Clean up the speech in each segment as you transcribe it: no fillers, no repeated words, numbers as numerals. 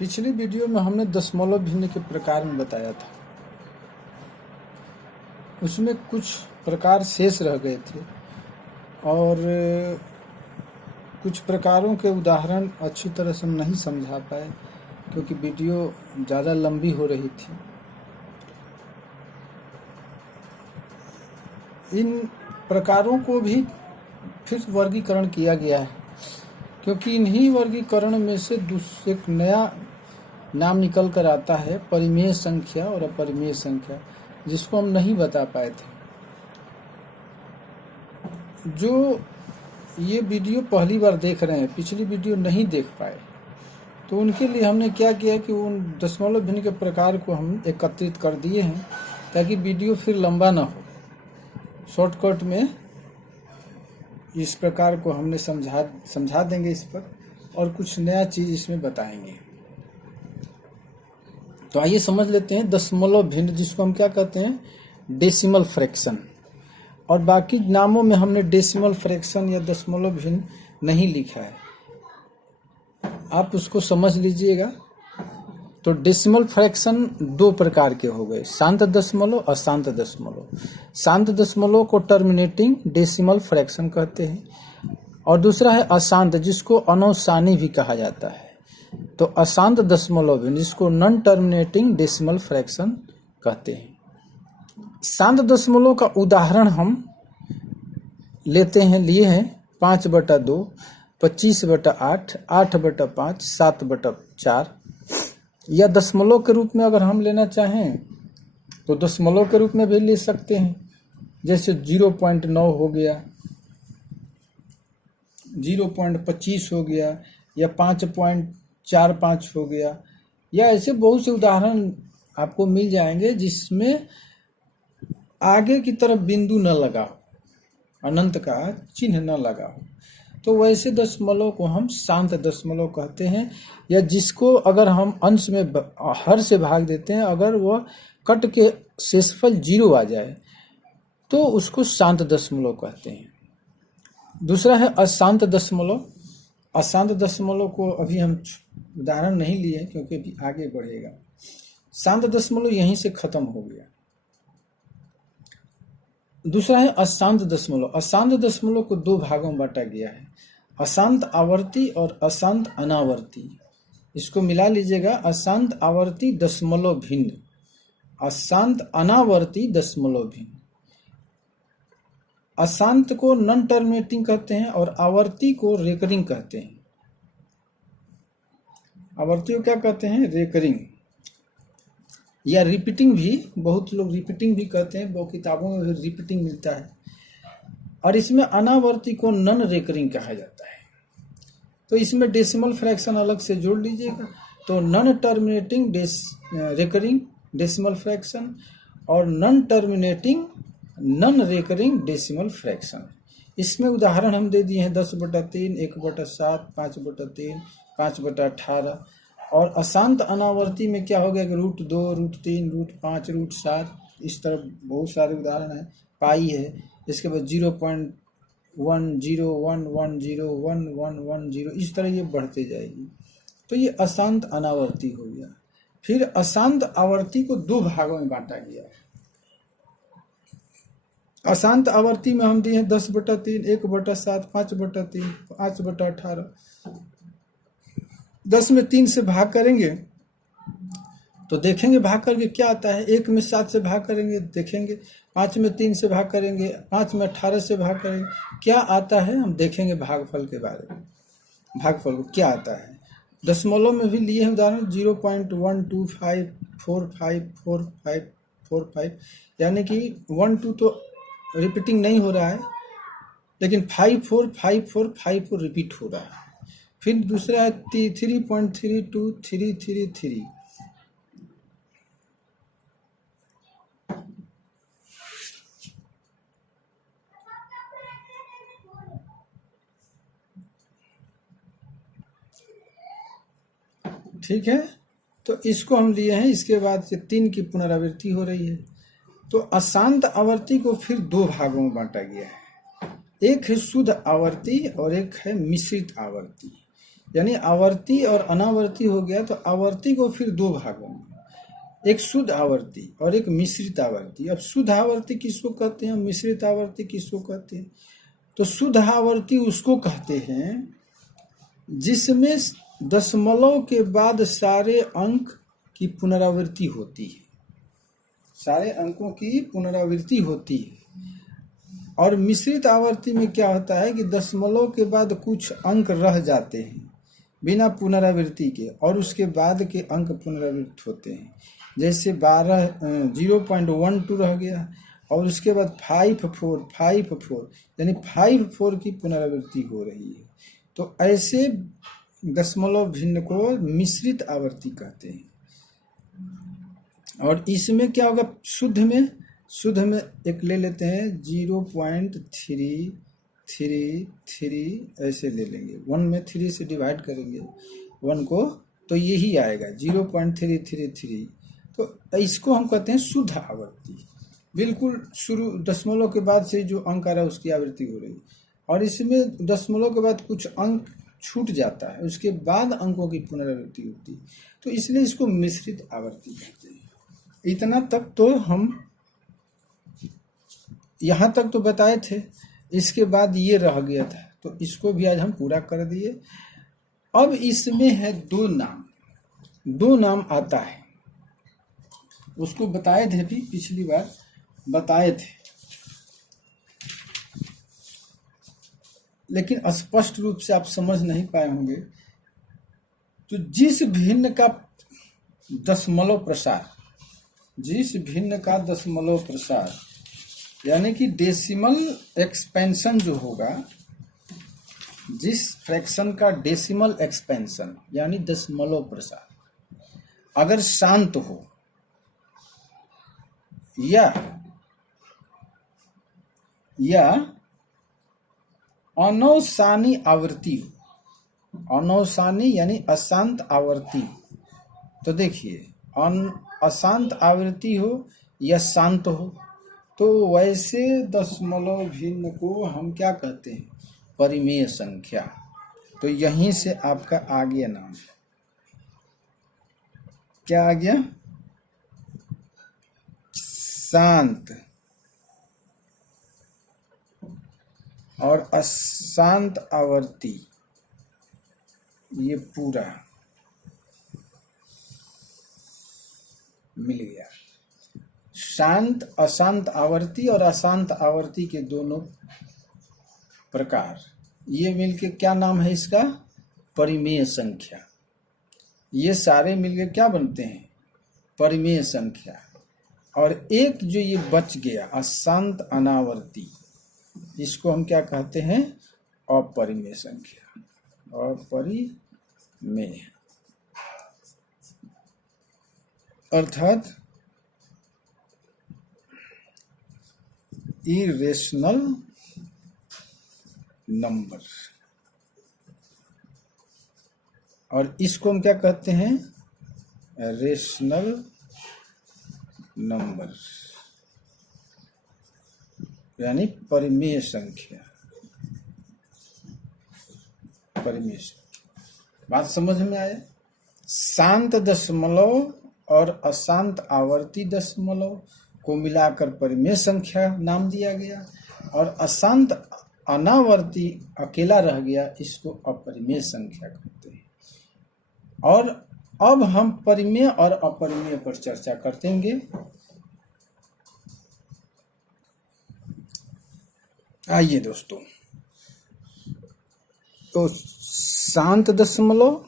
पिछली वीडियो में हमने दशमलव भिन्न के प्रकार में बताया था। उसमें कुछ प्रकार शेष रह गए थे और कुछ प्रकारों के उदाहरण अच्छी तरह से हम नहीं समझा पाए क्योंकि वीडियो ज़्यादा लंबी हो रही थी। इन प्रकारों को भी फिर वर्गीकरण किया गया है क्योंकि इन्हीं वर्गीकरण में से एक नया नाम निकल कर आता है, परिमेय संख्या और अपरिमेय संख्या, जिसको हम नहीं बता पाए थे। जो ये वीडियो पहली बार देख रहे हैं, पिछली वीडियो नहीं देख पाए, तो उनके लिए हमने क्या किया कि उन दशमलव भिन्न के प्रकार को हम एकत्रित कर दिए हैं ताकि वीडियो फिर लंबा ना हो। शॉर्टकट में इस प्रकार को हमने समझा देंगे इस पर और कुछ नया चीज़ इसमें बताएंगे। तो आइए समझ लेते हैं दशमलव भिन्न, जिसको हम क्या कहते हैं, डेसिमल फ्रैक्शन। और बाकी नामों में हमने डेसिमल फ्रैक्शन या दशमलव भिन्न नहीं लिखा है, आप उसको समझ लीजिएगा। तो डेसिमल फ्रैक्शन दो प्रकार के हो गए, शांत दशमलव, अशांत दशमलव। शांत दशमलव को टर्मिनेटिंग डेसिमल फ्रैक्शन कहते हैं और दूसरा है अशांत, जिसको अनौसानी भी कहा जाता है। तो अशांत दशमलव भिन्न, जिसको नॉन टर्मिनेटिंग डेसिमल फ्रैक्शन कहते हैं। शांत दशमलव का उदाहरण हम लिए हैं 5/2, 25/8, 8/5, 7/4, या दशमलव के रूप में अगर हम लेना चाहें तो दशमलव के रूप में भी ले सकते हैं, जैसे 0.9 हो गया, 0.25 हो गया, या 5.45 हो गया, या ऐसे बहुत से उदाहरण आपको मिल जाएंगे जिसमें आगे की तरफ बिंदु न लगा हो, अनंत का चिन्ह न लगा हो। तो वैसे दशमलव को हम शांत दशमलव कहते हैं, या जिसको अगर हम अंश में हर से भाग देते हैं, अगर वह कट के शेषफल 0 आ जाए तो उसको शांत दशमलव कहते हैं। दूसरा है अशांत दशमलव। अशांत दशमलव को अभी हम उदाहरण नहीं लिए क्योंकि अभी आगे बढ़ेगा। शांत दशमलव यहीं से खत्म हो गया। दूसरा है अशांत दशमलव। अशांत दशमलव को दो भागों में बांटा गया है, अशांत आवर्ती और अशांत अनावर्ती। इसको मिला लीजिएगा, अशांत आवर्ती दशमलव भिन्न, अशांत अनावर्ती दशमलव भिन्न। अशांत को नॉन टर्मिनेटिंग कहते हैं और आवर्ती को रेकरिंग कहते हैं। आवर्ती को क्या कहते हैं, रेकरिंग, या रिपीटिंग भी, बहुत लोग रिपीटिंग भी कहते हैं, वो किताबों में भी रिपीटिंग मिलता है। और इसमें अनावर्ती को नॉन रेकरिंग कहा जाता है। तो इसमें डेसिमल फ्रैक्शन अलग से जोड़ लीजिएगा, तो non terminating recurring decimal fraction और non terminating non recurring decimal fraction. इसमें उदाहरण हम दे दिए हैं 10/3, 1/7, 5/3, 5/18। और अशांत अनावर्ती में क्या हो गया कि √2, √3, √5, √7, इस तरह बहुत सारे उदाहरण हैं। पाई है, इसके बाद 0.1011011110, इस तरह ये बढ़ते जाएगी। तो ये अशांत अनावर्ती हो गया। फिर अशांत आवर्ती को दो भागों में बांटा गया है। अशांत आवर्ती में हम दिए हैं 10/3, 1/7, 5/3, 5/18। 10 में 3 से भाग करेंगे तो देखेंगे भाग करके क्या आता है। 1 में 7 से भाग करेंगे, देखेंगे। 5 में 3 से भाग करेंगे, 5 में 18 से भाग करेंगे, क्या आता है हम देखेंगे भागफल के बारे में, भागफल को क्या आता है। दशमलव में भी लिए हैं उदाहरण 0.125454545, यानी कि 1-2 तो रिपीटिंग नहीं हो रहा है, लेकिन 545454 रिपीट हो रहा है। फिर दूसरा है 3.32333। ठीक है, तो इसको हम लिए हैं। इसके बाद से 3 की पुनरावृत्ति हो रही है। तो अशांत आवर्ती को फिर दो भागों में बांटा गया है, एक है शुद्ध आवर्ती और एक है मिश्रित आवर्ती। यानी आवर्ती और अनावर्ती हो गया, तो आवर्ती को फिर दो भागों में, एक शुद्ध आवर्ती और एक मिश्रित आवर्ती। अब शुद्ध आवर्ती किसको कहते हैं, मिश्रित आवर्ती किसको कहते हैं? तो शुद्ध आवर्ती उसको कहते हैं जिसमें दशमलव के बाद सारे अंक की पुनरावृत्ति होती है, सारे अंकों की पुनरावृत्ति होती है। और मिश्रित आवर्ती में क्या होता है कि दशमलव के बाद कुछ अंक रह जाते हैं बिना पुनरावृत्ति के, और उसके बाद के अंक पुनरावृत्त होते हैं। जैसे 0.12 रह गया और उसके बाद 54 यानी 54 की पुनरावृत्ति हो रही है। तो ऐसे दशमलव भिन्न को मिश्रित आवर्ती कहते हैं। और इसमें क्या होगा, शुद्ध में एक ले लेते हैं 0.333 ऐसे ले लेंगे, 1 में 3 से डिवाइड करेंगे 1 को, तो यही आएगा 0.333। तो इसको हम कहते हैं शुद्ध आवर्ती। बिल्कुल शुरू दशमलव के बाद से जो अंक आ रहा है उसकी आवृत्ति हो रही है। और इसमें दशमलव के बाद कुछ अंक छूट जाता है, उसके बाद अंकों की पुनरावृत्ति होती है, तो इसलिए इसको मिश्रित आवर्ती कहते हैं। इतना तक तो हम यहाँ तक तो बताए थे। इसके बाद ये रह गया था, तो इसको भी आज हम पूरा कर दिए। अब इसमें है दो नाम आता है, उसको बताए थे भी, पिछली बार बताए थे, लेकिन स्पष्ट रूप से आप समझ नहीं पाए होंगे। तो जिस भिन्न का दशमलव प्रसार, यानी कि डेसिमल एक्सपेंशन जो होगा, जिस फ्रैक्शन का डेसिमल एक्सपेंशन यानी दशमलव प्रसार अगर शांत हो या अनौसानी आवृत्ति हो, अनौसानी यानी अशांत आवृत्ति, तो देखिए अशांत आवृत्ति हो या शांत हो, तो वैसे दशमलव भिन्न को हम क्या कहते हैं, परिमेय संख्या। तो यहीं से आपका आ गया नाम, क्या आ गया, शांत और अशांत आवर्ती। ये पूरा मिल गया। शांत अशांत आवर्ती और अशांत आवर्ती के दोनों प्रकार, ये मिलके क्या नाम है इसका, परिमेय संख्या। ये सारे मिलके क्या बनते हैं, परिमेय संख्या। और एक जो ये बच गया अशांत अनावर्ती, इसको हम क्या कहते हैं, अपरिमेय संख्या, अपरिमेय, अर्थात इरेशनल नंबर। और इसको हम क्या कहते हैं, रेशनल नंबर, यानी परिमेय संख्या। परिमेय संख्या बात समझ में आया। शांत दशमलव और अशांत आवर्ती दशमलव को मिलाकर परिमेय संख्या नाम दिया गया, और अशांत अनावर्ती अकेला रह गया, इसको अपरिमेय संख्या कहते हैं। और अब हम परिमेय और अपरिमेय पर चर्चा करेंगे। आइए दोस्तों, तो शांत दशमलव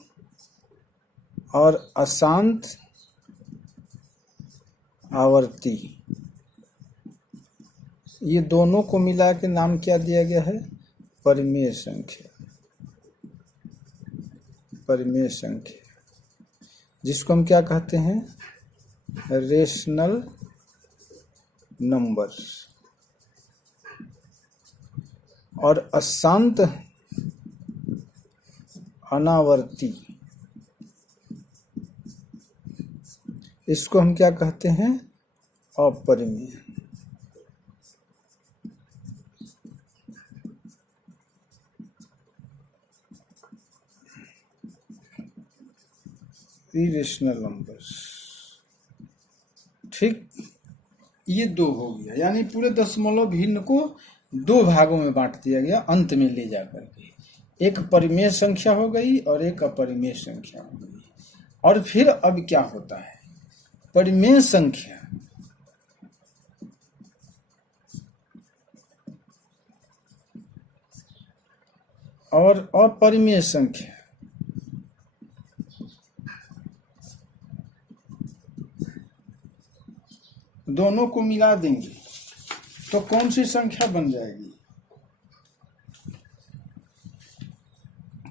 और अशांत आवर्ती, ये दोनों को मिला के नाम क्या दिया गया है, परिमेय संख्या। परिमेय संख्या जिसको हम क्या कहते हैं, रेशनल नंबर। और अशांत अनावर्ती, इसको हम क्या कहते हैं, अपरिमेय। Irrational number. ठीक, ये 2 हो गया, यानी पूरे दशमलव भिन्न को 2 भागों में बांट दिया गया अंत में ले जाकर के। एक परिमेय संख्या हो गई और एक अपरिमेय संख्या हो गई। और फिर अब क्या होता है, परिमेय संख्या और अपरिमेय संख्या दोनों को मिला देंगे तो कौन सी संख्या बन जाएगी,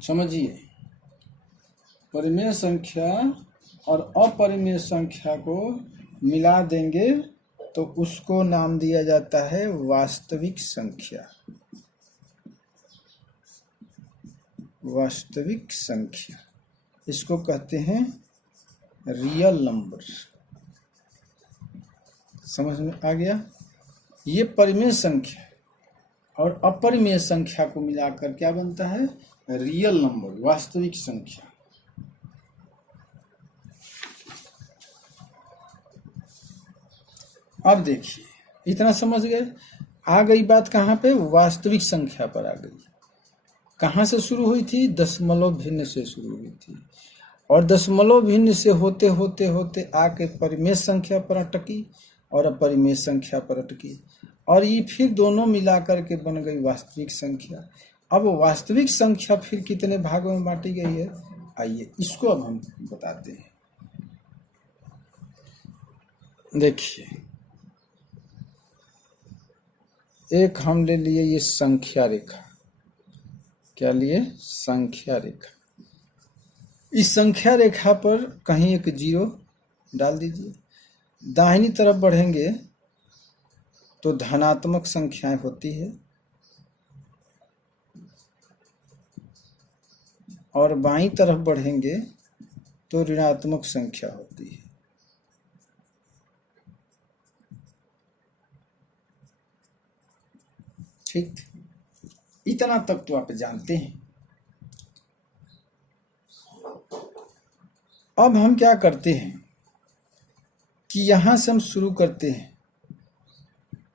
समझिए। परिमेय संख्या और अपरिमेय संख्या को मिला देंगे तो उसको नाम दिया जाता है वास्तविक संख्या। वास्तविक संख्या, इसको कहते हैं रियल नंबर। समझ में आ गया। ये परिमेय संख्या और अपरिमेय संख्या को मिलाकर क्या बनता है, रियल नंबर, वास्तविक संख्या। अब देखिए, इतना समझ गए। आ गई बात कहाँ पे, वास्तविक संख्या पर आ गई। कहाँ से शुरू हुई थी, दशमलव भिन्न से शुरू हुई थी, और दशमलव भिन्न से होते होते होते आके परिमेय संख्या पर अटकी और अपरिमेय संख्या पर अटकी, और ये फिर दोनों मिलाकर के बन गई वास्तविक संख्या। अब वास्तविक संख्या फिर कितने भागों में बांटी गई है, आइए इसको अब हम बताते हैं। देखिए, एक हम ले लिए ये संख्या रेखा। क्या लिए, संख्या रेखा। इस संख्या रेखा पर कहीं एक 0 डाल दीजिए। दाहिनी तरफ बढ़ेंगे तो धनात्मक संख्याएं होती है और बाईं तरफ बढ़ेंगे तो ऋणात्मक संख्या होती है। ठीक, इतना तक तो आप जानते हैं। अब हम क्या करते हैं कि यहां से हम शुरू करते हैं।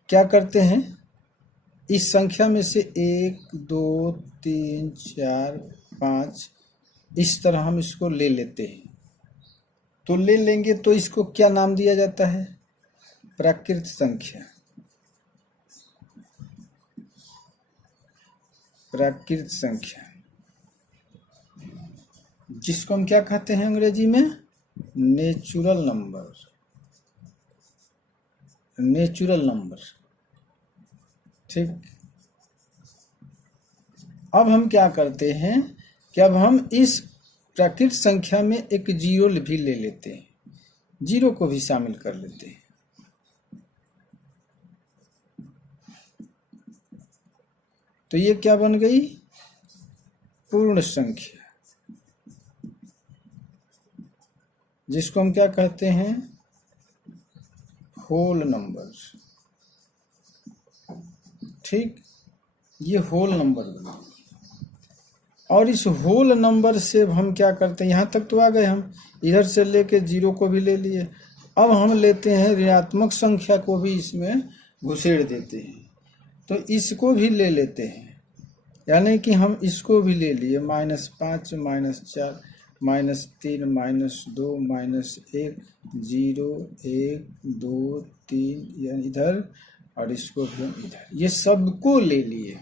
क्या करते हैं, इस संख्या में से 1 2 3 4 5 इस तरह हम इसको ले लेते हैं। तो ले लेंगे तो इसको क्या नाम दिया जाता है, प्राकृत संख्या। प्राकृत संख्या, जिसको हम क्या कहते हैं अंग्रेजी में, नेचुरल नंबर। Natural number. ठीक, अब हम क्या करते हैं कि अब हम इस प्राकृत संख्या में एक 0 भी ले लेते हैं, 0 को भी शामिल कर लेते हैं। तो ये क्या बन गई, पूर्ण संख्या, जिसको हम क्या कहते हैं, होल नंबर। ठीक, ये होल नंबर बना। और इस होल नंबर से हम क्या करते हैं, यहाँ तक तो आ गए हम, इधर से लेके 0 को भी ले लिए। अब हम लेते हैं ऋणात्मक संख्या को भी इसमें घुसेड़ देते हैं, तो इसको भी ले लेते हैं। यानी कि हम इसको भी ले लिए, -5 -4 -3 -2 -1 0 1 2 3 यानी इधर, और इसको भी हम इधर, ये सबको ले लिए।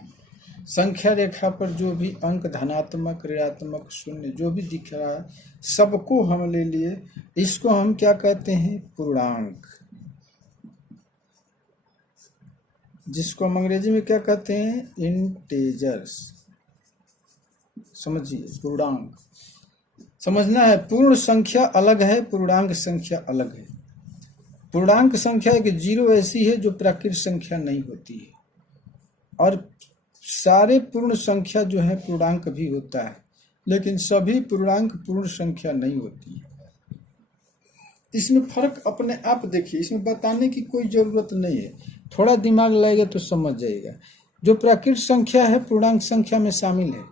संख्या रेखा पर जो भी अंक धनात्मक ऋणात्मक शून्य जो भी दिख रहा है सबको हम ले लिए। इसको हम क्या कहते हैं, पूर्णांक, जिसको हम अंग्रेजी में क्या कहते हैं, इंटेजर्स। समझिए, पूर्णांक समझना है। पूर्ण संख्या अलग है, पूर्णांक संख्या अलग है। पूर्णांक संख्या एक 0 ऐसी है जो प्राकृत संख्या नहीं होती है, और सारे पूर्ण संख्या जो है पूर्णांक भी होता है, लेकिन सभी पूर्णांक पूर्ण संख्या नहीं होती है। इसमें फर्क अपने आप देखिए, इसमें बताने की कोई जरूरत नहीं है, थोड़ा दिमाग लगाएगा तो समझ जाएगा। जो प्राकृत संख्या है पूर्णांक संख्या में शामिल है,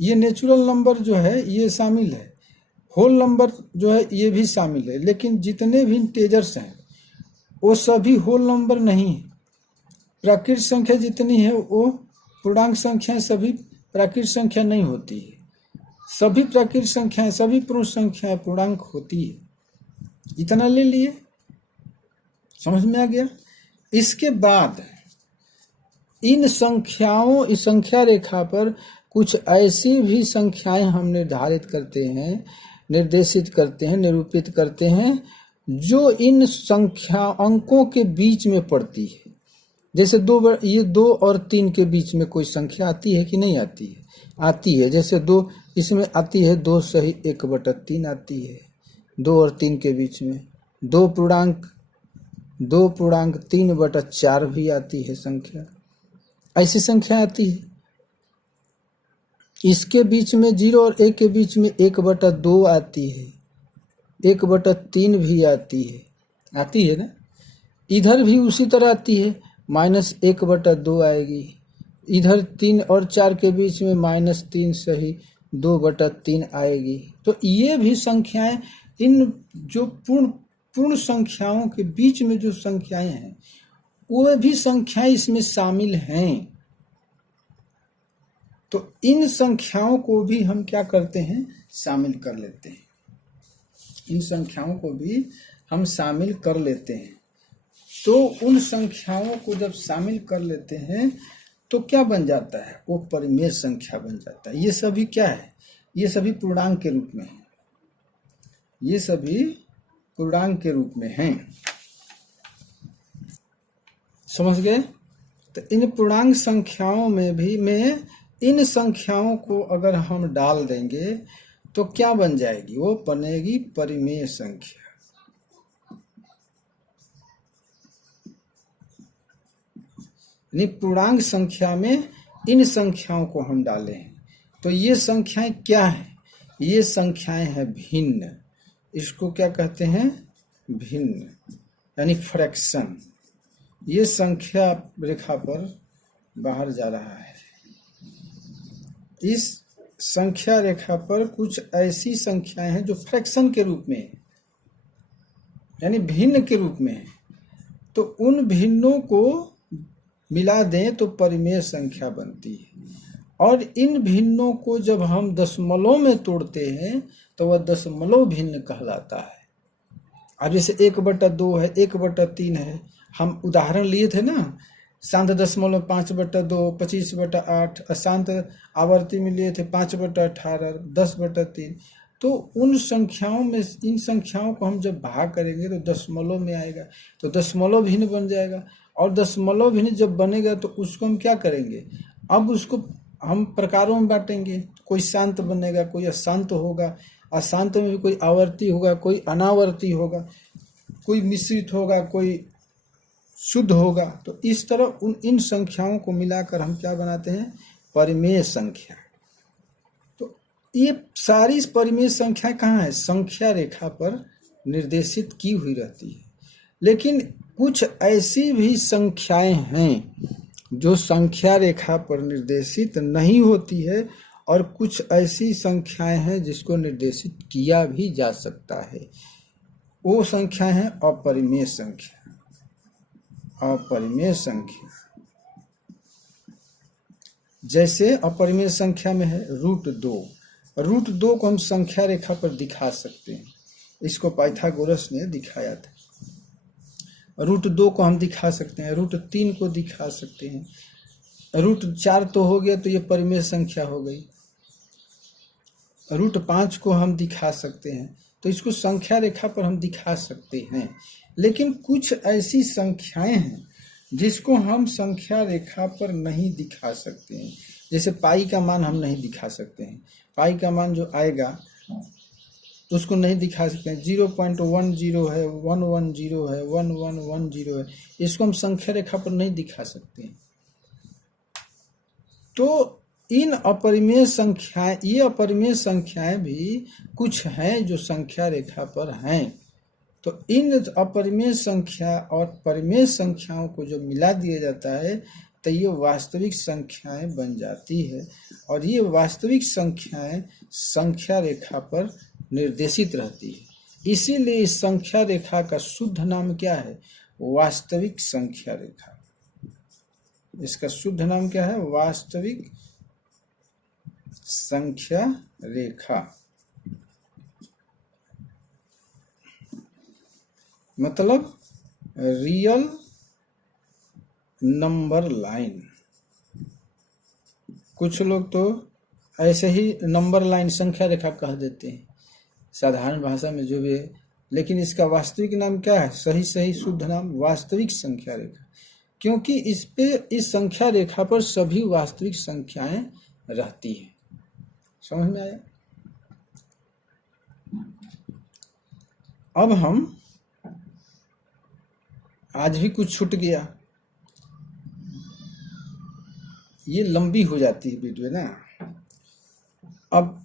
ये नेचुरल नंबर जो है ये शामिल है। होल नंबर जो है ये भी शामिल है, लेकिन जितने भी इंटेजर्स हैं वो सभी होल नंबर नहीं है। प्राकृत संख्या जितनी है वो पूर्णांक संख्याएं सभी प्राकृत संख्या नहीं होती है। सभी प्राकृत संख्याएं, सभी पूर्ण संख्याएं पूर्णांक होती है। इतना ले लिए, समझ में आ गया। इसके बाद इन संख्याओं, इस संख्या रेखा पर कुछ ऐसी भी संख्याएं हम निर्धारित करते हैं, निर्देशित करते हैं, निरूपित करते हैं जो इन संख्या अंकों के बीच में पड़ती है। जैसे ये 2 और 3 के बीच में कोई संख्या आती है कि नहीं आती है? आती है। जैसे 2 इसमें आती है, 2 सही 1/3 आती है 2 और 3 के बीच में। 2.3/4 भी आती है संख्या, ऐसी संख्या आती है। इसके बीच में 0 और 1 के बीच में 1/2 आती है, 1/3 भी आती है ना। इधर भी उसी तरह आती है, -1/2 आएगी। इधर 3 और 4 के बीच में -3 सही 2/3 आएगी। तो ये भी संख्याएं, इन जो पूर्ण संख्याओं के बीच में जो संख्याएं हैं वो भी संख्याएं इसमें शामिल हैं। तो इन संख्याओं को भी हम क्या करते हैं? शामिल कर लेते हैं। इन संख्याओं को भी हम शामिल कर लेते हैं। तो उन संख्याओं को जब शामिल कर लेते हैं तो क्या बन जाता है? वो परिमेय संख्या बन जाता है। ये सभी क्या है? ये सभी पूर्णांक के रूप में है। ये सभी पूर्णांक के रूप में हैं। समझ गए? तो इन पूर्णांक संख्याओं में भी इन संख्याओं को अगर हम डाल देंगे तो क्या बन जाएगी? वो बनेगी परिमेय संख्या। यानी पूर्णांक संख्या में इन संख्याओं को हम डालें तो ये संख्याएं क्या हैं? ये संख्याएं हैं भिन्न। इसको क्या कहते हैं? भिन्न, यानी फ्रैक्शन। ये संख्या रेखा पर बाहर जा रहा है। इस संख्या रेखा पर कुछ ऐसी संख्याएं हैं जो फ्रैक्शन के रूप में है, यानी भिन्न के रूप में है। तो उन भिन्नों को मिला दें तो परिमेय संख्या बनती है। और इन भिन्नों को जब हम दशमलव में तोड़ते हैं तो वह दशमलव भिन्न कहलाता है। अब जैसे 1/2 है, 1/3 है, हम उदाहरण लिए थे ना, शांत दशमलव 5/2, 25/8, अशांत आवर्ती में लिए थे 5/18, 10/3। तो उन संख्याओं में इन संख्याओं को हम जब भाग करेंगे तो दशमलव में आएगा, तो दशमलव भिन्न बन जाएगा। और दशमलव भिन्न जब बनेगा तो उसको हम क्या करेंगे? अब उसको हम प्रकारों में बांटेंगे। कोई शांत बनेगा, कोई अशांत होगा, अशांत में भी कोई आवर्ती होगा, कोई अनावर्ती होगा, कोई मिश्रित होगा, कोई शुद्ध होगा। तो इस तरह इन संख्याओं को मिलाकर हम क्या बनाते हैं? परिमेय संख्या। तो ये सारी परिमेय संख्याएं कहाँ है? संख्या रेखा पर निर्देशित की हुई रहती है। लेकिन कुछ ऐसी भी संख्याएं हैं जो संख्या रेखा पर निर्देशित नहीं होती है, और कुछ ऐसी संख्याएं हैं जिसको निर्देशित किया भी जा सकता है। वो संख्याएं हैं अपरिमेय संख्या। अपरिमेय संख्या जैसे अपरिमेय संख्या में है √2। √2 को हम संख्या रेखा पर दिखा सकते हैं। इसको पाइथागोरस ने दिखाया था। √2 को हम दिखा सकते हैं, √3 को दिखा सकते हैं, √4 तो हो गया तो ये परिमेय संख्या हो गई। √5 को हम दिखा सकते हैं। तो इसको संख्या रेखा पर हम दिखा सकते हैं। लेकिन कुछ ऐसी संख्याएं हैं जिसको हम संख्या रेखा पर नहीं दिखा सकते हैं। जैसे पाई का मान हम नहीं दिखा सकते हैं। पाई का मान जो आएगा तो उसको नहीं दिखा सकते हैं। 0.10 है, 110 है, 1110 है, इसको हम संख्या रेखा पर नहीं दिखा सकते हैं। तो इन अपरिमेय संख्याएं, ये अपरिमेय संख्याएं भी कुछ हैं जो संख्या रेखा पर हैं। तो इन अपरिमेय संख्या और परिमेय संख्याओं को जो मिला दिया जाता है तो ये वास्तविक संख्याएं बन जाती है। और ये वास्तविक संख्याएं संख्या रेखा पर निर्देशित रहती है। इसीलिए इस संख्या रेखा का शुद्ध नाम क्या है? वास्तविक संख्या रेखा। इसका शुद्ध नाम क्या है? वास्तविक संख्या रेखा, मतलब रियल नंबर लाइन। कुछ लोग तो ऐसे ही नंबर लाइन संख्या रेखा कह देते हैं साधारण भाषा में जो भी है, लेकिन इसका वास्तविक नाम क्या है? सही सही शुद्ध नाम वास्तविक संख्या रेखा, क्योंकि इस संख्या रेखा पर सभी वास्तविक संख्याएं रहती हैं। समझ में आया? अब हम आज भी कुछ छूट गया, ये लंबी हो जाती है वीडियो ना। अब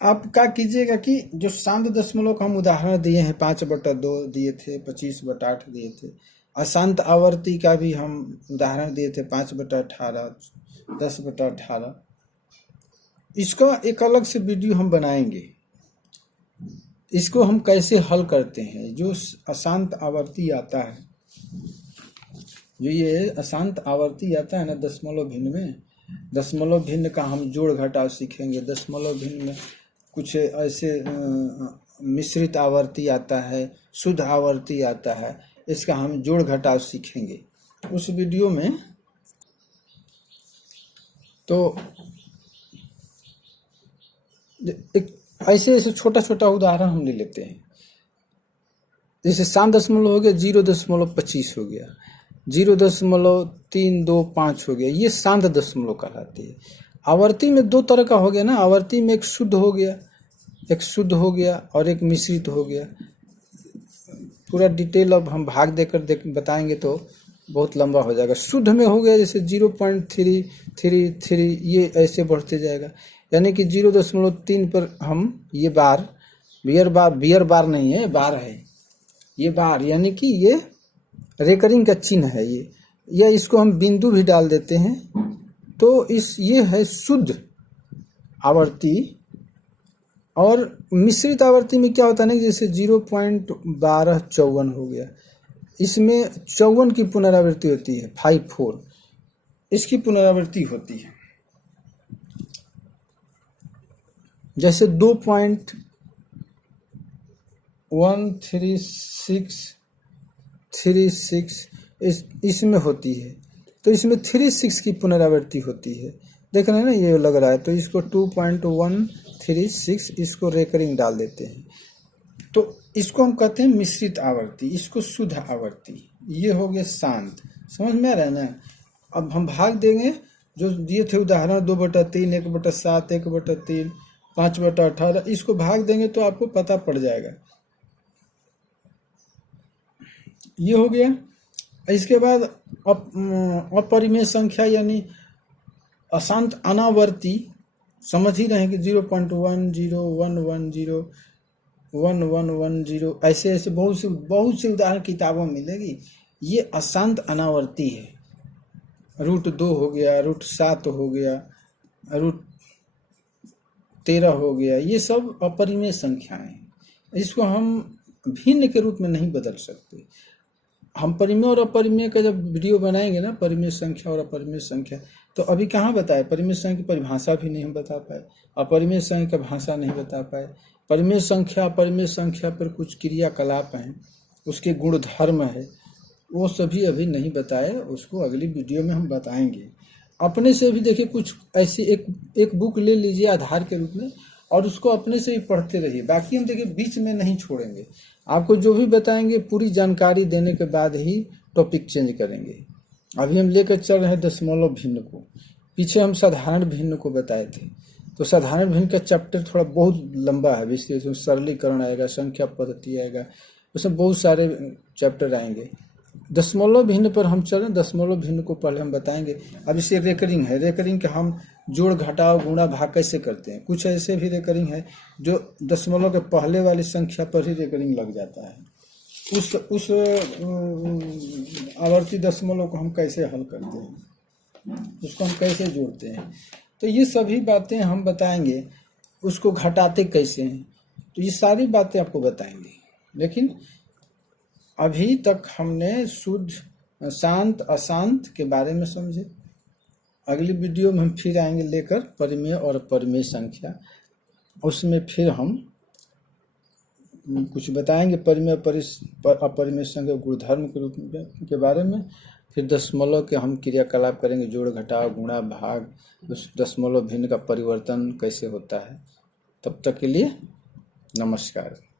आप क्या कीजिएगा कि जो शांत दशमलव का हम उदाहरण दिए हैं 5/2 दिए थे, 25/8 दिए थे, अशांत आवर्ती का भी हम उदाहरण दिए थे 5/18, 10/18। इसका एक अलग से वीडियो हम बनाएंगे। इसको हम कैसे हल करते हैं। जो अशांत आवर्ती आता है, जो ये अशांत आवर्ती आता है ना दशमलव भिन्न में, दशमलव भिन्न का हम जोड़ घटाव सीखेंगे। दशमलव भिन्न में कुछ ऐसे मिश्रित आवर्ती आता है, शुद्ध आवर्ती आता है, इसका हम जोड़ घटाव सीखेंगे उस वीडियो में। तो एक ऐसे ऐसे छोटा छोटा उदाहरण हम ले लेते हैं। जैसे 7 हो गया, 0.25 हो गया, 0.325 हो गया, ये शांत दशमलव कहलाती है। आवर्ती में दो तरह का हो गया ना, आवर्ती में एक शुद्ध हो गया, और एक मिश्रित हो गया। पूरा डिटेल अब हम भाग देकर बताएंगे तो बहुत लंबा हो जाएगा। शुद्ध में हो गया जैसे 0.333, ये ऐसे बढ़ते जाएगा, यानी कि 0.3 पर हम ये बार, बियर बार नहीं है, बार है ये बार, यानी कि ये रेकरिंग का चिन्ह है ये, या इसको हम बिंदु भी डाल देते हैं। तो ये है शुद्ध आवर्ती। और मिश्रित आवर्ती में क्या होता है ना, जैसे 0.1254 हो गया, इसमें 54 की पुनरावृत्ति होती है, 54 इसकी पुनरावृत्ति होती है। जैसे 2.13636 इसमें होती है, तो इसमें 36 की पुनरावृत्ति होती है। देख रहे हैं ना, ये लग रहा है, तो इसको 2.136 इसको रेकरिंग डाल देते हैं। तो इसको हम कहते हैं मिश्रित आवर्ती, इसको शुद्ध आवर्ती। ये हो गया शांत। समझ में आ रहा है ना। अब हम भाग देंगे जो दिए थे उदाहरण 2/3, 1/7, 1/3, 5/18, इसको भाग देंगे तो आपको पता पड़ जाएगा। ये हो गया। इसके बाद अपरिमेय संख्या यानी अशांत अनावर्ती, समझ ही रहे हैं कि 0.10, 1110 ऐसे ऐसे बहुत से उदाहरण किताबों में मिलेगी। ये अशांत अनावर्ती है। √2 हो गया, √7 हो गया, √13 हो गया, ये सब अपरिमेय संख्याएं हैं। इसको हम भिन्न के रूप में नहीं बदल सकते। हम परिमेय और अपरिमेय का जब वीडियो बनाएंगे ना, परिमेय संख्या और अपरिमेय संख्या, तो अभी कहाँ बताए, परिमेय संख्या की परिभाषा भी नहीं हम बता पाए, अपरिमेय संख्या का भाषा नहीं बता पाए। परिमेय संख्या अपरिमेय संख्या पर कुछ क्रियाकलाप हैं, उसके गुण धर्म है, वो सभी अभी नहीं बताए, उसको अगली वीडियो में हम बताएंगे। अपने से भी देखिए कुछ ऐसी एक बुक ले लीजिए आधार के रूप में, और उसको अपने से ही पढ़ते रहिए। बाकी हम देखिए बीच में नहीं छोड़ेंगे, आपको जो भी बताएंगे पूरी जानकारी देने के बाद ही टॉपिक चेंज करेंगे। अभी हम लेकर चल रहे हैं दशमलव भिन्न को, पीछे हम साधारण भिन्न को बताए थे। तो साधारण भिन्न का चैप्टर थोड़ा बहुत लंबा है, इसलिए उसमें सरलीकरण आएगा, संख्या पद्धति आएगा, उसमें बहुत सारे चैप्टर आएंगे। दशमलव भिन्न पर हम चल रहे हैं, दशमलव भिन्न को पहले हम बताएंगे। अब इसे रेकरिंग है, रेकरिंग के हम जोड़ घटाव गुणा भाग कैसे करते हैं। कुछ ऐसे भी रेकरिंग है जो दशमलव के पहले वाली संख्या पर ही रेकरिंग लग जाता है। उस आवर्ती दशमलव को हम कैसे हल करते हैं, उसको हम कैसे जोड़ते हैं, तो ये सभी बातें हम बताएंगे। उसको घटाते कैसे हैं, तो ये सारी बातें आपको बताएंगे। लेकिन अभी तक हमने शुद्ध शांत अशांत के बारे में समझे। अगली वीडियो में हम फिर आएंगे लेकर परिमेय और अपरिमेय संख्या। उसमें फिर हम कुछ बताएंगे परिमेय अपरिमेय संख्या गुणधर्म के रूप में के बारे में। फिर दशमलव के हम क्रियाकलाप करेंगे, जोड़ घटाव गुणा भाग, उस दशमलव भिन्न का परिवर्तन कैसे होता है। तब तक के लिए नमस्कार।